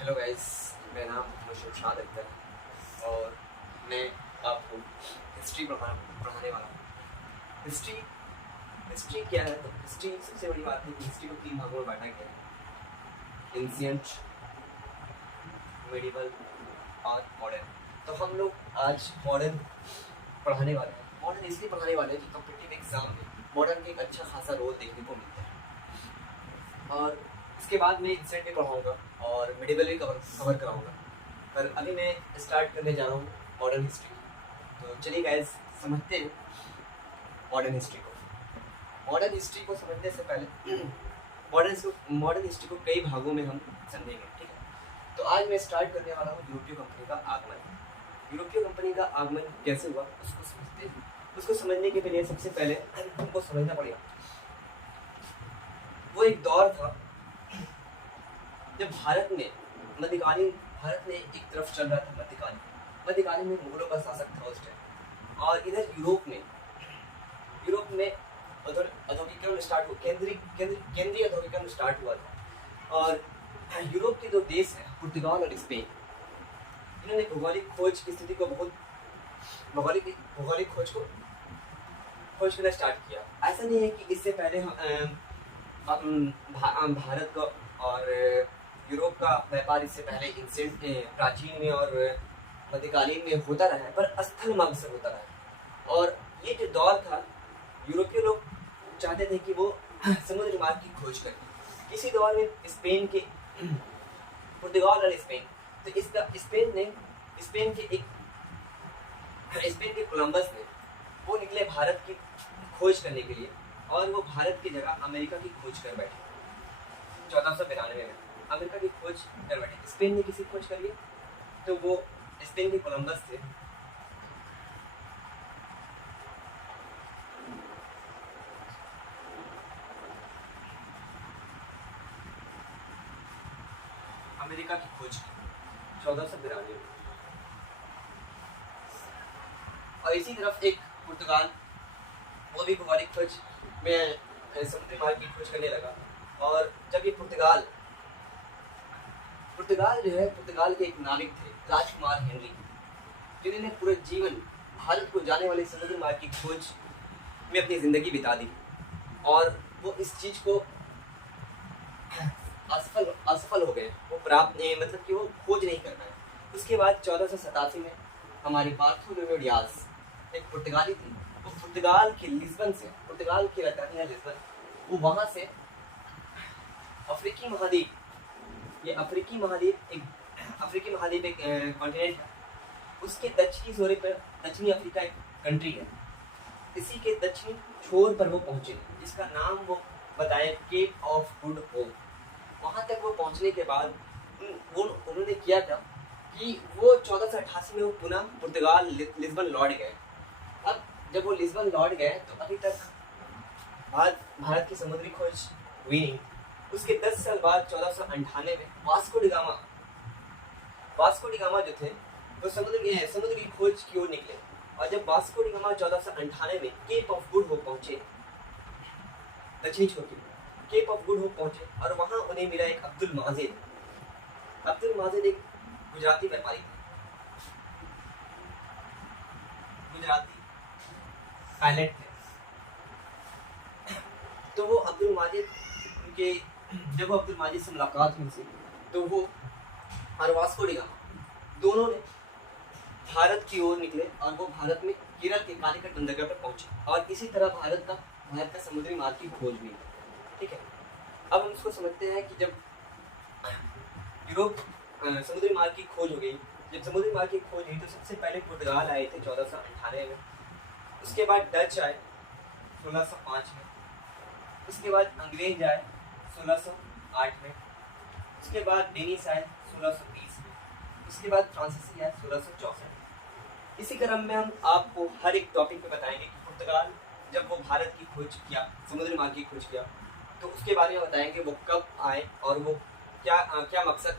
Hello guys, मेरा नाम मुर्शिद अख्तर है और मैं आपको हिस्ट्री पढ़ाने वाला हूँ। हिस्ट्री हिस्ट्री क्या है? तो हिस्ट्री सबसे बड़ी बात है कि हिस्ट्री को 3 भागों में बांटा गया है: एंशिएंट, मिडिवल और मॉडर्न। तो हम लोग आज मॉडर्न पढ़ाने वाले हैं। मॉडर्न इसलिए पढ़ाने वाले हैं कि कॉम्पिटिटिव एग्जाम में मॉडर्न का एक अच्छा खासा रोल देखने को मिलता है। और इसके बाद मैं एंशिएंट भी पढ़ाऊँगा और मिडिवल भी कवर कराऊँगा। पर अभी मैं स्टार्ट करने जा रहा हूँ मॉडर्न हिस्ट्री। तो चलिए गाइस, समझते हैं मॉडर्न हिस्ट्री को। मॉडर्न हिस्ट्री को समझने से पहले मॉडर्न हिस्ट्री को कई भागों में हम समझेंगे, ठीक है। तो आज मैं स्टार्ट करने वाला हूँ यूरोपीय कंपनी का आगमन। यूरोपीय कंपनी का आगमन कैसे हुआ उसको समझते हैं। उसको समझने के लिए सबसे पहले हमको समझना पड़ेगा वो एक दौर था जब भारत में एक तरफ चल रहा था मध्यकालीन में मुगलों का शासक था उस टाइम। और इधर यूरोप में औद्योगिकरण स्टार्ट हुआ, केंद्रीय औद्योगिकरण स्टार्ट हुआ था। और यूरोप के दो देश हैं, पुर्तगाल और स्पेन, इन्होंने भौगोलिक खोज की स्थिति को भौगोलिक खोज करना स्टार्ट किया। ऐसा नहीं है कि इससे पहले भारत का और यूरोप का व्यापार इससे पहले प्राचीन में और मध्यकालीन में होता रहा है, पर स्थल मार्ग से होता रहा है। और ये जो दौर था, यूरोपीय लोग चाहते थे कि वो समुद्र मार्ग की खोज करें। इसी दौर में पुर्तगाल और स्पेन, तो स्पेन के कोलंबस ने वो निकले भारत की खोज करने के लिए। और वो भारत की जगह अमेरिका की खोज कर बैठे 1492 में। अमेरिका की खोज कर बैठे। स्पेन ने किसी खोज करी है? तो वो स्पेन के कोलंबस थे। अमेरिका की खोज 1492 में। और इसी तरफ एक पुर्तगाल, वो भी भौगोलिक खोज में समुद्री मार्ग की खोज करने लगा। और जब ये पुर्तगाल के एक नाविक थे, राजकुमार हेनरी, जिन्होंने पूरे जीवन भारत को जाने वाले समुद्री मार्ग की खोज में अपनी जिंदगी बिता दी। और वो इस चीज को असफल हो गए। वो मतलब कि वो खोज नहीं कर पाए। उसके बाद 1487 में हमारी बार्थोलोमेओ डियाज, एक पुर्तगाली थी, वो पुर्तगाल की राजधानी है लिस्बन, वो वहां से अफ्रीकी महाद्वीप एक कॉन्टिनेंट है, उसके दक्षिणी अफ्रीका एक कंट्री है, इसी के दक्षिणी छोर पर वो पहुंचे, जिसका नाम वो बताए केप ऑफ गुड होप। वहां तक वो पहुंचने के बाद उन्होंने किया था कि वो 1488 में वो पुनः पुर्तगाल लिस्बन लौट गए। अब जब वो लिस्बन लौट गए तो अभी तक भारत की समुद्री खोज हुई नहीं। उसके 10 साल बाद 1498 में वास्को डी गामा जो थे वो समुद्री खोज की ओर निकले। और जब वास्को डी गामा 1498 में केप ऑफ गुड होप पहुंचे, दक्षिणी छोर की केप ऑफ गुड होप पहुंचे, और वहां उन्हें मिला एक अब्दुल माजिद एक गुजराती व्यापारी थे, गुजराती पायलट थे। तो वो अब्दुल माजिद से मुलाकात हुई थी, तो वो और वास्को डी गामा दोनों ने भारत की ओर निकले और वो भारत में केरल के कालीकट बंदरगाह पर पहुंचे। और इसी तरह भारत का समुद्री मार्ग की खोज हुई, ठीक है। अब हम इसको समझते हैं कि जब समुद्री मार्ग की खोज हो गई, तो सबसे पहले पुर्तगाल आए थे 1498 में। उसके बाद डच आए 1605 में। उसके बाद अंग्रेज आए 1608 में। उसके बाद डेनिश आए 1620 में। उसके बाद फ्रांसीसी आए 1664 में। इसी क्रम में हम आपको हर एक टॉपिक पे बताएंगे कि पुर्तगाल जब वो भारत की खोज किया, समुद्री मार्ग की खोज किया, तो उसके बारे में बताएंगे वो कब आए और वो क्या मकसद।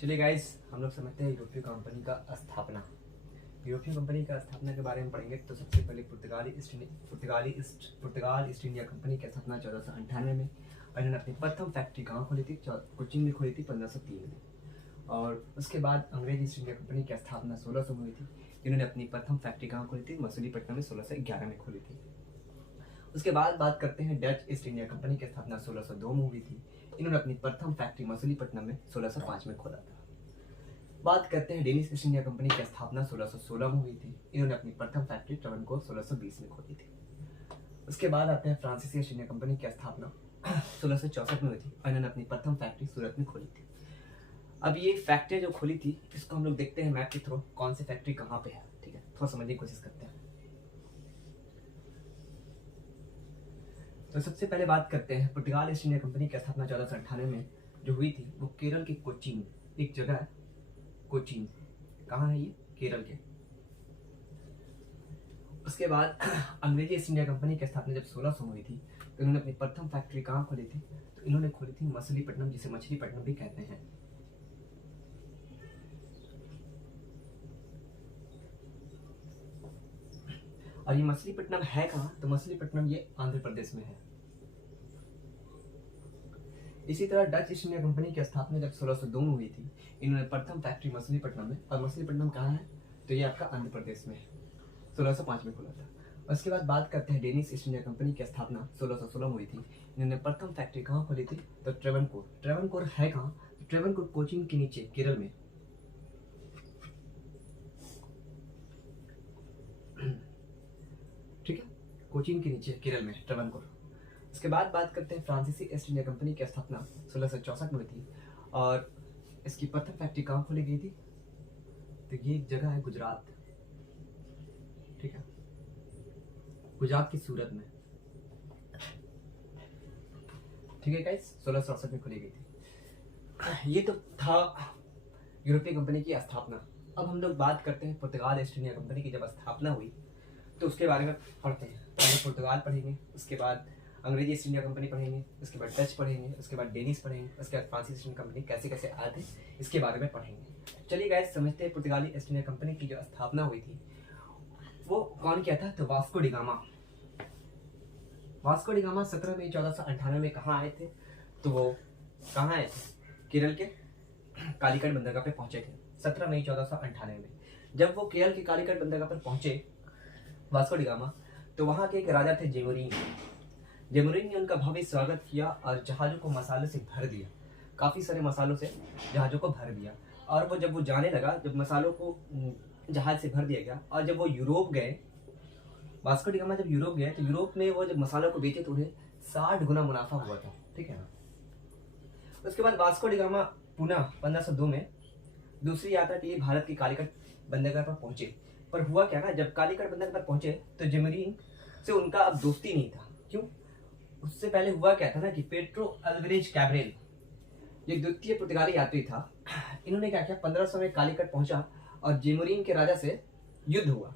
चलिए गाइस, हम लोग समझते हैं यूरोपीय कंपनी का स्थापना। यूरोपीय कंपनी का स्थापना के बारे में पढ़ेंगे। तो सबसे पहले पुर्तगाल ईस्ट इंडिया कंपनी की स्थापना 1498 में। और इन्होंने अपनी प्रथम फैक्ट्री कहाँ खोली थी? कोचीन में खोली थी 1503 में। और उसके बाद अंग्रेज ईस्ट इंडिया कंपनी की स्थापना 1600 में हुई थी। इन्होंने अपनी प्रथम फैक्ट्री कहाँ खोली थी? मसूलीपट्टनम में 1611 में खोली थी। उसके बाद बात करते हैं डच ईस्ट इंडिया कंपनी की स्थापना 1602 में हुई थी। इन्होंने अपनी प्रथम फैक्ट्री मसूलीपट्टनम में 1605 में खोला था। बात करते हैं डेनिश ईस्ट इंडिया कंपनी की स्थापना 1616 में हुई थी। इन्होंने अपनी प्रथम फैक्ट्री ट्रावनकोर 1620 में खोली थी। उसके बाद आते हैं फ्रांसीसी ईस्ट इंडिया कंपनी की स्थापना 1664 में हुई थी और इन्होंने अपनी प्रथम फैक्ट्री सूरत में खोली थी। अब ये फैक्ट्री जो खोली थी इसको हम लोग देखते हैं मैप के थ्रू कौन सी फैक्ट्री कहाँ पे है। ठीक है, थोड़ा समझने की कोशिश करते हैं। तो सबसे पहले बात करते हैं पुर्तगाल ईस्ट इंडिया कंपनी की स्थापना 1498 में जो हुई थी वो केरल के कोचीन, एक जगह है कोचीन, कहाँ है ये? केरल के। उसके बाद अंग्रेजी ईस्ट इंडिया कंपनी की स्थापना जब 1600 में हुई थी तो इन्होंने अपनी प्रथम फैक्ट्री कहाँ खोली थी? तो इन्होंने खोली थी मछलीपट्टनम, जिसे मछलीपट्टनम भी कहते हैं। और ये मछलीपट्टनम है कहाँ? तो मछलीपट्टनम ये आंध्र प्रदेश में है। इसी तरह डच ईस्ट इंडिया कंपनी की स्थापना जब 1602 में हुई थी, इन्होंने प्रथम फैक्ट्री मछलीपट्टनम में, और मछलीपट्टनम कहाँ है? तो ये आपका आंध्र प्रदेश में है। 1605 में खोला था। उसके बाद बात करते हैं डेनिश ईस्ट इंडिया कंपनी की स्थापना 1616 में हुई थी। इन्होंने प्रथम फैक्ट्री कहाँ खोली थी? तो ट्रेवनकोर। ट्रेवनकोर है कहाँ? तो ट्रेवनकोर कोचीन के नीचे केरल में। ठीक है, कोचीन के नीचे केरल में ट्रेवनकोर। उसके बाद बात करते हैं फ्रांसीसी ईस्ट इंडिया कंपनी की स्थापना 1664 में हुई थी और इसकी प्रथम फैक्ट्री कहाँ खोली गई थी? तो ये एक जगह है गुजरात। ठीक है, गुजरात की सूरत में। ठीक है गाइस, 1668 में खोली गई थी। ये तो था यूरोपीय कंपनी की स्थापना। अब हम लोग बात करते हैं पुर्तगाल ईस्ट इंडिया कंपनी की जब स्थापना हुई तो उसके बारे में पढ़ते हैं। पहले पुर्तगाल पढ़ेंगे, उसके बाद अंग्रेजी ईस्ट इंडिया कंपनी पढ़ेंगे, उसके बाद डच पढ़ेंगे, उसके बाद डेनिश पढ़ेंगे, उसके बाद फ्रांसीसी ईस्ट इंडिया कंपनी कैसे कैसे आए थे इसके बारे में पढ़ेंगे। चलिए गाइस समझते हैं पुर्तगाली ईस्ट इंडिया कंपनी की जो स्थापना हुई थी वो कौन किया था? तो Vasco D gamma. Vasco D gamma 17 मई 1498 में कहाँ आए थे? तो वो कहाँ आए थे? केरल के कालीकट बंदरगाह पे पहुंचे थे 17 मई 1498 में। जब वो केरल के कालीकट बंदरगाह पर पहुंचे वास्को डी गामा, तो वहाँ के एक राजा थे जेमुरीन। जेमुरीन ने उनका भव्य स्वागत किया और जहाज़ों को मसालों से भर दिया, काफ़ी सारे मसालों से जहाज़ों को भर दिया। और वो जब वो जाने लगा, जब मसालों को जहाज से भर दिया गया और जब वो यूरोप गए, वास्को डी गामा जब यूरोप गए तो यूरोप में वो जब मसालों को बेचे तो उन्हें 60 गुना मुनाफा हुआ था। ठीक है ना। उसके बाद वास्को डी गामा पुनः 1502 में दूसरी यात्रा के लिए भारत के कालीकट बंदरगाह पर पहुंचे। पर हुआ क्या ना, जब कालीकट बंदरगाह पर पहुंचे तो जेमुरीन से उनका अब दोस्ती नहीं था। क्यों? उससे पहले हुआ क्या था ना कि पेड्रो अल्वारेज कैब्रेल एक द्वितीय पुर्तगाली यात्री था। इन्होंने क्या किया, 1500 में कालीकट पहुंचा और जेमुरीन के राजा से युद्ध हुआ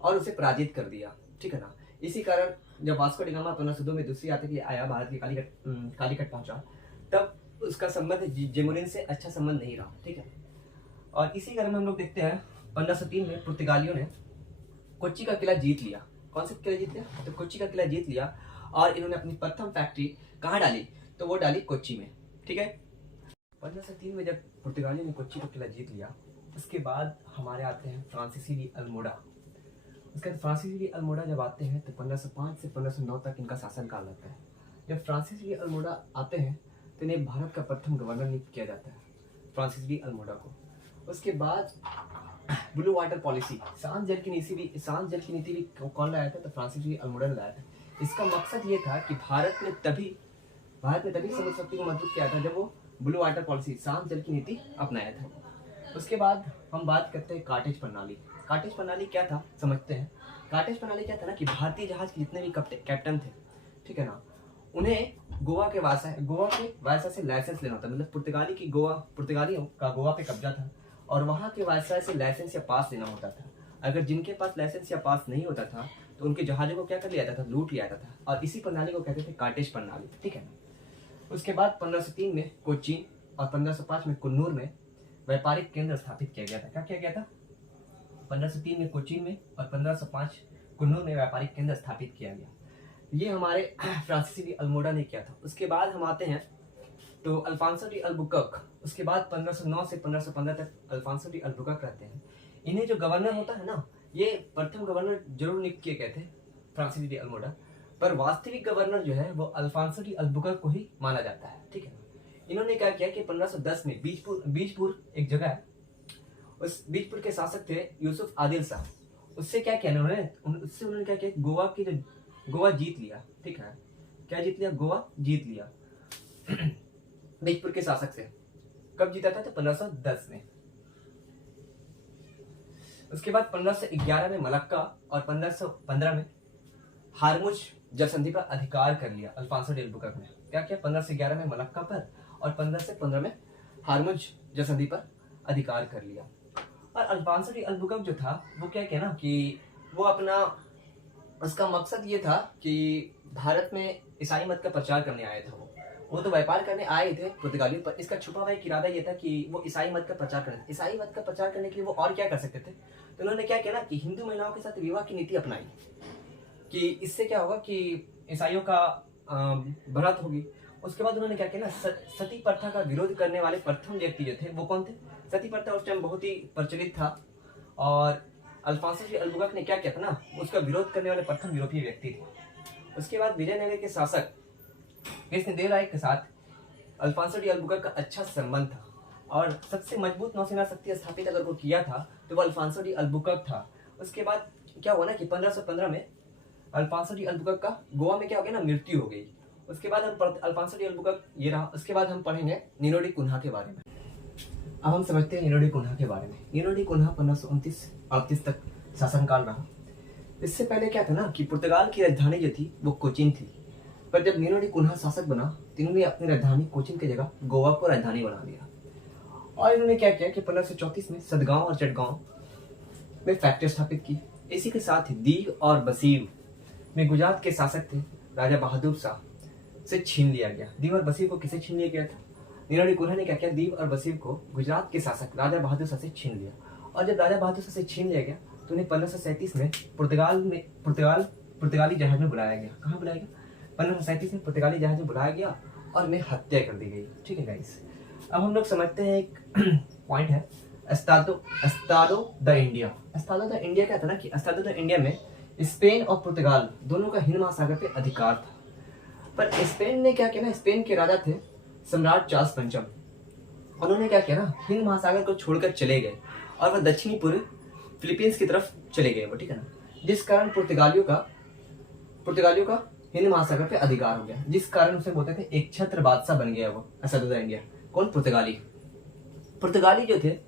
और उसे पराजित कर दिया। ठीक है ना। इसी कारण जब वास्को डी गामा 1502 में दूसरी यात्रा के लिए आया, भारत के कालीकट पहुंचा, तब उसका संबंध जेमुरीन से अच्छा संबंध नहीं रहा। ठीक है। और इसी कारण हम लोग देखते हैं 1503 में पुर्तगालियों ने कोच्चि का किला जीत लिया। कौन सा किला जीत लिया? तो कोच्चि का किला जीत लिया और इन्होंने अपनी प्रथम फैक्ट्री कहाँ डाली? तो वो डाली कोच्चि में। ठीक है। 1503 में जब पुर्तगालियों ने कोच्चि का किला जीत लिया, उसके बाद हमारे आते हैं फ्रांसीसी डी अल्मोड़ा। उसके बाद फ्रांसीसी डी अल्मोड़ा जब आते हैं तो 1505 से 1509 तक इनका शासनकाल रहता है। जब फ्रांसीसी डी अल्मोड़ा आते हैं तो इन्हें भारत का प्रथम गवर्नर नियुक्त किया जाता है, फ्रांसीसी डी अल्मोड़ा को। उसके बाद ब्लू वाटर पॉलिसी, शांत जल की नीति भी कौन लाया था? तो फ्रांसीसी डी अल्मोड़ा ने लाया था। इसका मकसद ये था कि भारत में तभी समुद्र शक्ति को मजबूत किया था जब वो ब्लू वाटर पॉलिसी, शांत जल की नीति अपनाया था। उसके बाद हम बात करते हैं काटेज प्रणाली। काटेज प्रणाली क्या था समझते हैं। काटेज प्रणाली क्या था ना कि भारतीय जहाज के जितने भी कैप्टन थे, ठीक है ना, उन्हें गोवा के वायसराय से लाइसेंस लेना होता। मतलब पुर्तगालियों का गोवा पे कब्जा था और वहाँ के वायसराय से लाइसेंस या पास लेना होता था। अगर जिनके पास लाइसेंस या पास नहीं होता था तो उनके जहाजों को क्या कर लिया जाता था? लूट लिया जाता था। और इसी प्रणाली को कहते थे काटेज प्रणाली। ठीक है ना। उसके बाद 1503 में कोच्चि और 1505 में कुन्नूर में व्यापारिक केंद्र स्थापित किया गया था। क्या किया गया था? 1503 में कोच्चि में और 1505 कुन्नूर में व्यापारिक केंद्र स्थापित किया गया। ये हमारे फ्रांसीसी डी अल्मोड़ा ने किया था। उसके बाद हम आते हैं तो अल्फांसो डी अल्बुकर्क, उसके बाद 1509 से 1515 तक अल्फांसो डी अल्बुकर्क रहते हैं। इन्हें जो गवर्नर होता है ना, ये प्रथम गवर्नर जरूर नियुक्त किए गए थे फ्रांसिस डी अल्मोड़ा, पर वास्तविक गवर्नर जो है वो अल्फांसो डी अल्बुकर्क को ही माना जाता है, ठीक है। इन्होंने क्या किया कि 1510 में बीजपुर एक जगह है, उस बीजपुर के शासक थे यूसुफ आदिल शाह। उससे क्या किया उन्होंने क्या किया, गोवा जीत लिया, ठीक है। क्या जीत लिया? गोवा जीत लिया बीजपुर के शासक से। कब जीता था? तो 1510 में। उसके बाद 1511 में मलक्का और 1515 में हारमुज जलसंधि पर अधिकार कर लिया अल्फांसो डी अल्बुकर्क ने। क्या किया? 1511 में मलक्का पर और 1515 में हारमुज जलसंधि पर अधिकार कर लिया। और अल्फांसो डी अल्बुकर्क जो था वो क्या किया ना कि वो उसका मकसद ये था कि भारत में ईसाई मत का प्रचार करने आया था। वो तो व्यापार करने आए थे पुर्तगालियों पर, इसका छुपा हुआ एक इरादा ये था कि वो ईसाई मत का प्रचार करने के लिए वो और क्या कर सकते थे। तो उन्होंने क्या किया ना कि हिंदू महिलाओं के साथ विवाह की नीति अपनाई कि इससे क्या होगा कि ईसाइयों का बढ़त होगी। उसके बाद उन्होंने क्या किया ना, सती प्रथा का विरोध करने वाले प्रथम व्यक्ति जो थे वो कौन थे? सती प्रथा उस टाइम बहुत ही प्रचलित था और अल्फांसो डी अल्बुकर्क ने क्या किया था ना, उसका विरोध करने वाले प्रथम यूरोपीय व्यक्ति थे। उसके बाद विजयनगर के शासक कृष्णदेवराय के साथ अल्फांसो डी अल्बुकर्क का अच्छा संबंध था और सबसे मजबूत नौसेना शक्ति स्थापित अगर वो किया था तो वो अल्फांसो डी अल्बुकर्क था। उसके बाद क्या हुआ ना कि 1515 में अल्फांसो डी अल्बुकर्क का गोवा में क्या हो गया ना, मृत्यु हो गई। उसके बाद हम अल्फांसो डी अल्बुकर्क ये रहा। उसके बाद हम पढ़ेंगे नीनो डी कुन्हा के बारे में। अब हम समझते हैं नीनो डी कुन्हा के बारे में। नीनो डी कुन्हा 1529-38 तक शासनकाल रहा। इससे पहले क्या था ना कि पुर्तगाल की राजधानी जो थी वो कोचीन थी, पर जब नीनो डी कुन्हा शासक बना तो इन्होंने अपनी राजधानी कोचीन की जगह गोवा को राजधानी बना दिया। और इन्होंने क्या किया कि 1534 में सदगांव और चटगांव में फैक्ट्री स्थापित की। इसी के साथ ही दीव और बसीव में गुजरात के शासक थे राजा बहादुर शाह से छीन लिया गया। दीव और बसीव को किसे छीन लिया गया था? नीनो डी कुन्हा ने क्या किया, दीव और बसीव को गुजरात के शासक राजा बहादुर शाह से छीन लिया। और जब राजा बहादुर शाह से छीन लिया गया तो उन्हें 1537 में पुर्तगाली जहाज में बुलाया गया। कहाँ बुलाया गया? 1537 में पुर्तगाली जहाज में बुलाया गया और उन्हें हत्या कर दी गई, ठीक है गाइस। अब हम लोग समझते हैं एक पॉइंट है Estado the India. Estado the India क्या था ना कि एस्तादो द इंडिया में स्पेन और पुर्तगाल दोनों का हिंद महासागर पे अधिकार था। पर स्पेन ने क्या किया ना, स्पेन के राजा थे सम्राट चार्ल्स पंचम। उन्होंने क्या किया ना, हिंद महासागर को छोड़कर चले गए और वह दक्षिणी पूर्व फिलीपींस की तरफ चले गए वो, ठीक है ना। जिस कारण पुर्तगालियों का हिंद महासागर पे अधिकार हो गया, जिस कारण उसे बोलते थे एक छत्र बादशाह बन गया वो एस्तादो द इंडिया। कौन? पुर्तगाली जो थे।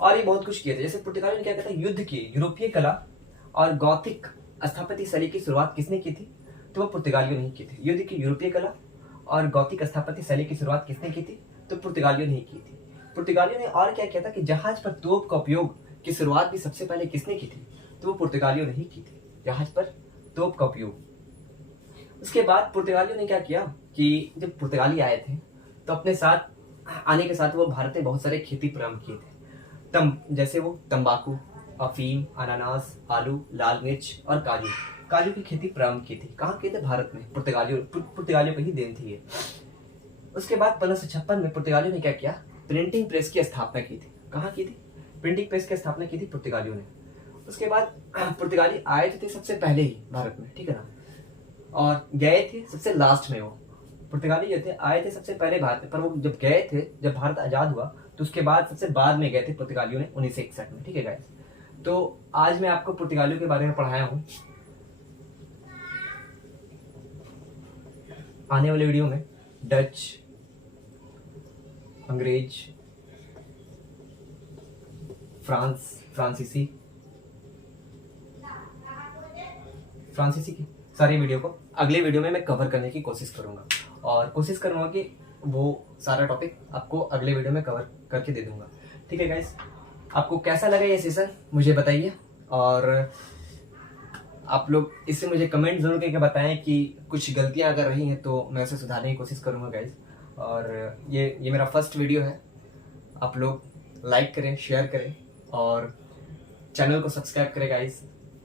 और ये बहुत कुछ किए थे। जैसे पुर्तगाली ने क्या किया था, युद्ध की यूरोपीय कला और गॉथिक स्थापत्य शैली की शुरुआत किसने की थी? तो वो पुर्तगालियों ने की थी। युद्ध की यूरोपीय कला और गॉथिक स्थापत्य शैली की शुरुआत किसने की थी? तो पुर्तगालियों ने की थी। पुर्तगालियों ने और क्या किया था कि जहाज पर तोप का उपयोग की शुरुआत भी सबसे पहले किसने की थी? तो वो पुर्तगालियों ने ही की थी, जहाज पर तोप का उपयोग। उसके बाद पुर्तगालियों ने क्या किया कि जब पुर्तगाली आए थे तो अपने साथ आने के साथ वो भारत में बहुत सारे खेती प्रारंभ किए थे। जैसे वो तंबाकू, अफीम, अनानास, आलू, लाल मिर्च और काजू की खेती प्रारंभ की थी। कहाँ की थे? भारत में। पुर्तगालियों की ही देन थी ये। उसके बाद 1556 में पुर्तगालियों ने क्या किया, प्रिंटिंग प्रेस की स्थापना की थी। कहाँ की थी? प्रिंटिंग प्रेस की स्थापना की थी पुर्तगालियों ने। उसके बाद पुर्तगाली आए थे सबसे पहले ही भारत में, ठीक है ना, और गए थे सबसे लास्ट में। वो पुर्तगाली जो थे आए थे सबसे पहले भारत में, पर वो जब गए थे, जब भारत आजाद हुआ तो उसके बाद सबसे बाद में गए थे पुर्तगालियों ने 1961 में, ठीक है गाइस। तो आज मैं आपको पुर्तगालियों के बारे में पढ़ाया हूँ। आने वाले वीडियो में डच, अंग्रेज, फ्रांसीसी की सारी वीडियो को अगले वीडियो में मैं कवर करने की कोशिश करूंगा और कोशिश करूंगा कि वो सारा टॉपिक आपको अगले वीडियो में कवर करके दे दूंगा, ठीक है गाइस। आपको कैसा लगा ये सेशन मुझे बताइए और आप लोग इससे मुझे कमेंट जरूर करके बताएं कि कुछ गलतियां अगर रही हैं तो मैं उसे सुधारने की कोशिश करूंगा गाइस। और ये मेरा फर्स्ट वीडियो है। आप लोग लाइक करें, शेयर करें और चैनल को सब्सक्राइब करें गाइस।